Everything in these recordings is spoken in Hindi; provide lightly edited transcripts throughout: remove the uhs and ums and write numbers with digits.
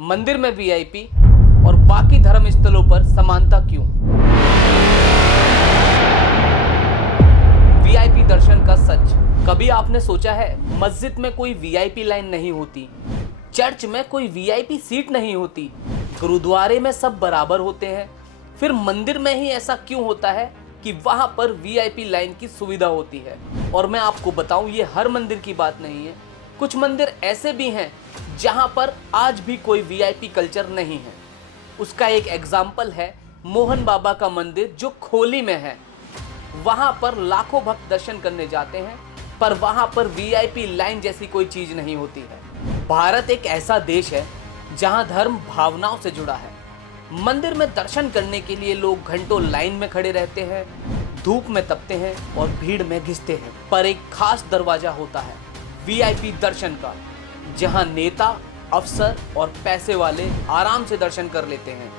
मंदिर में वीआईपी और बाकी धर्म स्थलों पर समानता क्यों? वीआईपी दर्शन का सच। कभी आपने सोचा है मस्जिद में कोई वीआईपी लाइन नहीं होती, चर्च में कोई वीआईपी सीट नहीं होती, गुरुद्वारे में सब बराबर होते हैं, फिर मंदिर में ही ऐसा क्यों होता है कि वहां पर वीआईपी लाइन की सुविधा होती है? और मैं आपको बताऊं, ये हर मंदिर की बात नहीं है। कुछ मंदिर ऐसे भी हैं जहां पर आज भी कोई वीआईपी कल्चर नहीं है। उसका एक एग्जाम्पल है मोहन बाबा का मंदिर जो खोली में है। वहां पर लाखों भक्त दर्शन करने जाते हैं, पर वहां पर वीआईपी लाइन जैसी कोई चीज नहीं होती है। भारत एक ऐसा देश है जहां धर्म भावनाओं से जुड़ा है। मंदिर में दर्शन करने के लिए लोग घंटों लाइन में खड़े रहते हैं, धूप में तपते हैं और भीड़ में घिसते हैं, पर एक खास दरवाजा होता है वीआईपी दर्शन का, जहां नेता, अफसर और पैसे वाले आराम से दर्शन कर लेते हैं।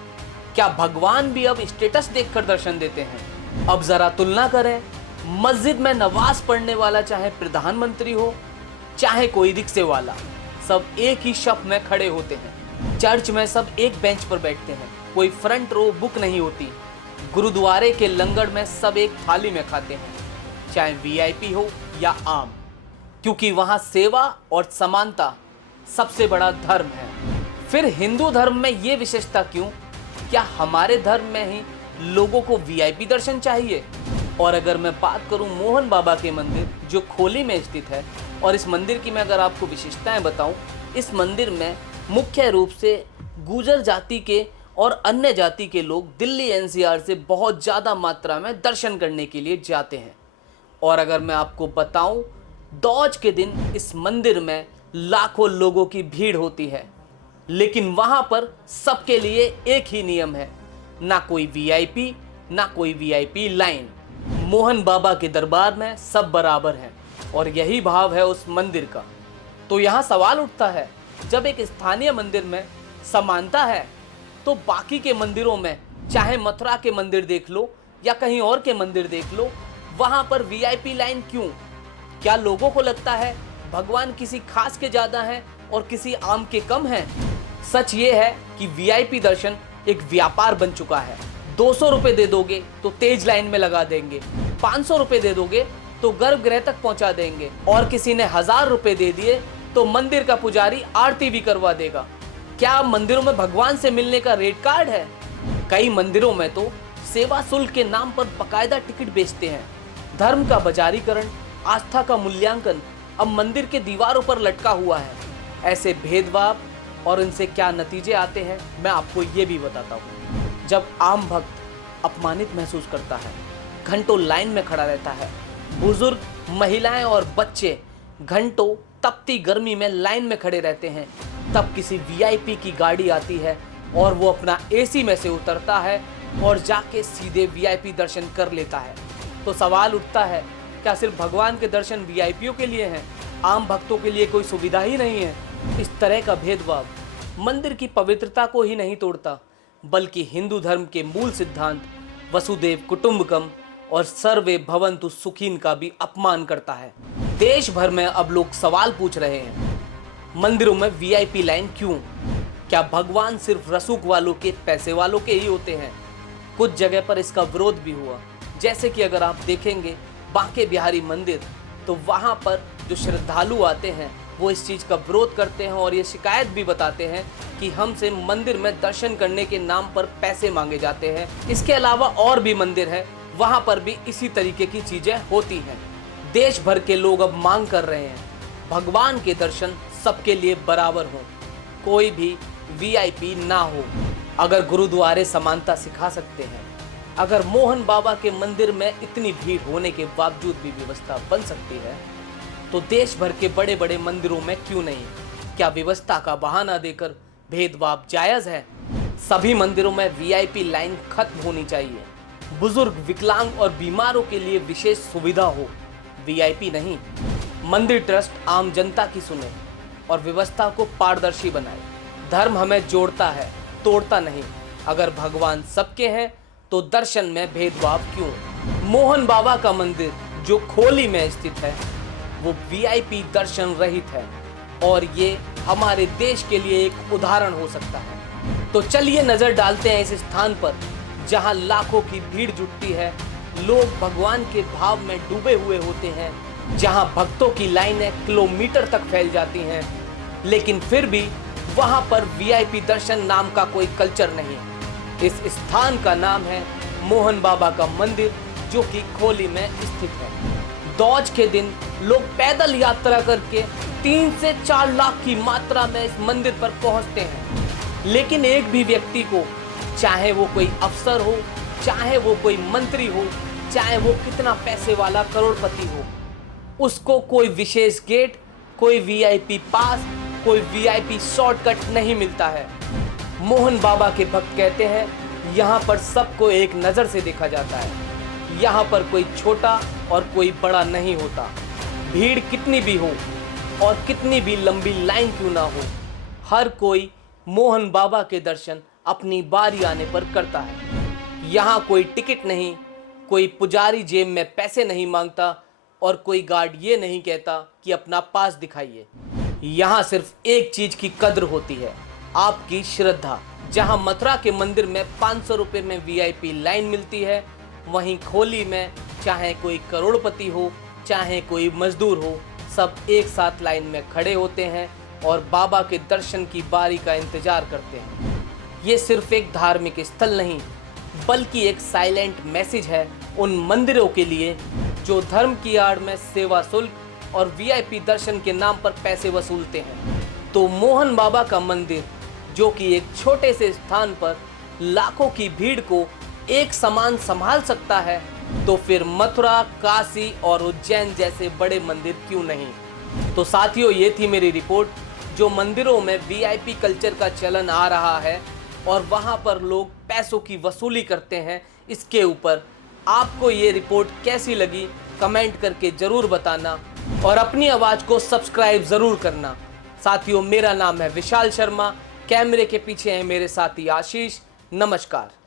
क्या भगवान भी अब स्टेटस देखकर दर्शन देते हैं? अब जरा तुलना करें, मस्जिद में नमाज पढ़ने वाला चाहे प्रधानमंत्री हो, चाहे कोई रिक्शे वाला, सब एक ही शफ में खड़े होते हैं। चर्च में सब एक बेंच पर बैठते हैं, कोई फ्रंट रो बुक नहीं होती। गुरुद्वारे के लंगर में सब एक थाली में खाते हैं, चाहे वीआईपी हो या आम, क्योंकि वहां सेवा और समानता सबसे बड़ा धर्म है। फिर हिंदू धर्म में ये विशेषता क्यों? क्या हमारे धर्म में ही लोगों को वीआईपी दर्शन चाहिए? और अगर मैं बात करूं मोहन बाबा के मंदिर जो खोली में स्थित है, और इस मंदिर की मैं अगर आपको विशेषताएं बताऊं, इस मंदिर में मुख्य रूप से गुर्जर जाति के और अन्य जाति के लोग दिल्ली एनसीआर से बहुत ज़्यादा मात्रा में दर्शन करने के लिए जाते हैं। और अगर मैं आपको बताऊं, दौज के दिन इस मंदिर में लाखों लोगों की भीड़ होती है, लेकिन वहां पर सबके लिए एक ही नियम है, ना कोई वीआईपी ना कोई वीआईपी लाइन। मोहन बाबा के दरबार में सब बराबर हैं और यही भाव है उस मंदिर का। तो यहाँ सवाल उठता है, जब एक स्थानीय मंदिर में समानता है तो बाकी के मंदिरों में, चाहे मथुरा के मंदिर देख लो या कहीं और के मंदिर देख लो, वहां पर वीआईपी लाइन क्यों? क्या लोगों को लगता है भगवान किसी खास के ज्यादा हैं और किसी आम के कम हैं? सच ये है कि वीआईपी दर्शन एक व्यापार बन चुका है। 200 रुपए दे दोगे तो तेज लाइन में लगा देंगे, 500 रुपए दे दोगे तो गर्भगृह तक पहुंचा देंगे, और किसी ने 1000 रुपए दे दिए तो मंदिर का पुजारी आरती भी करवा देगा। क्या मंदिरों में भगवान से मिलने का रेट कार्ड है? कई मंदिरों में तो सेवा शुल्क के नाम पर बकायदा टिकट बेचते हैं। धर्म का बाजारीकरण, आस्था का मूल्यांकन अब मंदिर के दीवारों पर लटका हुआ है। ऐसे भेदभाव और इनसे क्या नतीजे आते हैं, मैं आपको ये भी बताता हूँ। जब आम भक्त अपमानित महसूस करता है, घंटों लाइन में खड़ा रहता है, बुजुर्ग, महिलाएं और बच्चे घंटों तपती गर्मी में लाइन में खड़े रहते हैं, तब किसी वीआईपी की गाड़ी आती है और वो अपना एसी में से उतरता है और जाके सीधे वीआईपी दर्शन कर लेता है। तो सवाल उठता है, क्या सिर्फ भगवान के दर्शन वीआईपीओ के लिए हैं, आम भक्तों के लिए कोई सुविधा ही नहीं है? इस तरह का भेदभाव मंदिर की पवित्रता को ही नहीं तोड़ता, बल्कि हिंदू धर्म के मूल सिद्धांत वसुदेव कुटुंबकम और सर्वे भवन्तु सुखिन का भी अपमान करता है। देश भर में अब लोग सवाल पूछ रहे हैं, मंदिरों में वीआईपी लाइन क्यों? क्या भगवान सिर्फ रसूख वालों के, पैसे वालों के ही होते हैं? कुछ जगह पर इसका विरोध भी हुआ, जैसे कि अगर आप देखेंगे बांके बिहारी मंदिर, तो वहां पर जो श्रद्धालु आते हैं वो इस चीज़ का विरोध करते हैं और ये शिकायत भी बताते हैं कि हमसे मंदिर में दर्शन करने के नाम पर पैसे मांगे जाते हैं। इसके अलावा और भी मंदिर हैं, वहां पर भी इसी तरीके की चीज़ें होती हैं। देश भर के लोग अब मांग कर रहे हैं भगवान के दर्शन सबके लिए बराबर हो, कोई भी वीआईपी ना हो। अगर गुरुद्वारे समानता सिखा सकते हैं, अगर मोहन बाबा के मंदिर में इतनी भीड़ होने के बावजूद भी व्यवस्था बन सकती है, तो देश भर के बड़े बड़े मंदिरों में क्यों नहीं? क्या व्यवस्था का बहाना देकर भेदभाव जायज़ है? सभी मंदिरों में वीआईपी लाइन खत्म होनी चाहिए। बुजुर्ग, विकलांग और बीमारों के लिए विशेष सुविधा हो, वीआईपी नहीं। मंदिर ट्रस्ट आम जनता की सुने और व्यवस्था को पारदर्शी बनाए। धर्म हमें जोड़ता है, तोड़ता नहीं। अगर भगवान सबके हैं तो दर्शन में भेदभाव क्यों? मोहन बाबा का मंदिर जो खोली में स्थित है वो वीआईपी दर्शन रहित है और ये हमारे देश के लिए एक उदाहरण हो सकता है। तो चलिए नजर डालते हैं इस स्थान पर जहां लाखों की भीड़ जुटती है, लोग भगवान के भाव में डूबे हुए होते हैं, जहां भक्तों की लाइनें किलोमीटर तक फैल जाती हैं, लेकिन फिर भी वहां पर वीआईपी दर्शन नाम का कोई कल्चर नहीं। इस स्थान का नाम है मोहन बाबा का मंदिर, जो कि खोली में स्थित है। दौज के दिन लोग पैदल यात्रा करके 3 से 4 लाख की मात्रा में इस मंदिर पर पहुंचते हैं, लेकिन एक भी व्यक्ति को, चाहे वो कोई अफसर हो, चाहे वो कोई मंत्री हो, चाहे वो कितना पैसे वाला करोड़पति हो, उसको कोई विशेष गेट, कोई वीआईपी पास, कोई वीआईपी शॉर्टकट नहीं मिलता है। मोहन बाबा के भक्त कहते हैं यहाँ पर सबको एक नज़र से देखा जाता है। यहाँ पर कोई छोटा और कोई बड़ा नहीं होता। भीड़ कितनी भी हो और कितनी भी लंबी लाइन क्यों ना हो, हर कोई मोहन बाबा के दर्शन अपनी बारी आने पर करता है। यहाँ कोई टिकट नहीं, कोई पुजारी जेब में पैसे नहीं मांगता और कोई गार्ड ये नहीं कहता कि अपना पास दिखाइए। यहाँ सिर्फ एक चीज की कद्र होती है, आपकी श्रद्धा। जहाँ मथुरा के मंदिर में 500 रुपये में वीआईपी लाइन मिलती है, वहीं खोली में चाहे कोई करोड़पति हो, चाहे कोई मजदूर हो, सब एक साथ लाइन में खड़े होते हैं और बाबा के दर्शन की बारी का इंतजार करते हैं। ये सिर्फ एक धार्मिक स्थल नहीं, बल्कि एक साइलेंट मैसेज है उन मंदिरों के लिए जो धर्म की आड़ में सेवा शुल्क और वीआईपी दर्शन के नाम पर पैसे वसूलते हैं। तो मोहन बाबा का मंदिर, जो कि एक छोटे से स्थान पर लाखों की भीड़ को एक समान संभाल सकता है, तो फिर मथुरा, काशी और उज्जैन जैसे बड़े मंदिर क्यों नहीं। तो साथियों, ये थी मेरी रिपोर्ट। जो मंदिरों में वीआईपी कल्चर का चलन आ रहा है और वहां पर लोग पैसों की वसूली करते हैं, इसके ऊपर आपको ये रिपोर्ट कैसी लगी कमेंट करके ज़रूर बताना और अपनी आवाज़ को सब्सक्राइब ज़रूर करना। साथियों, मेरा नाम है विशाल शर्मा, कैमरे के पीछे है मेरे साथी आशीष। नमस्कार।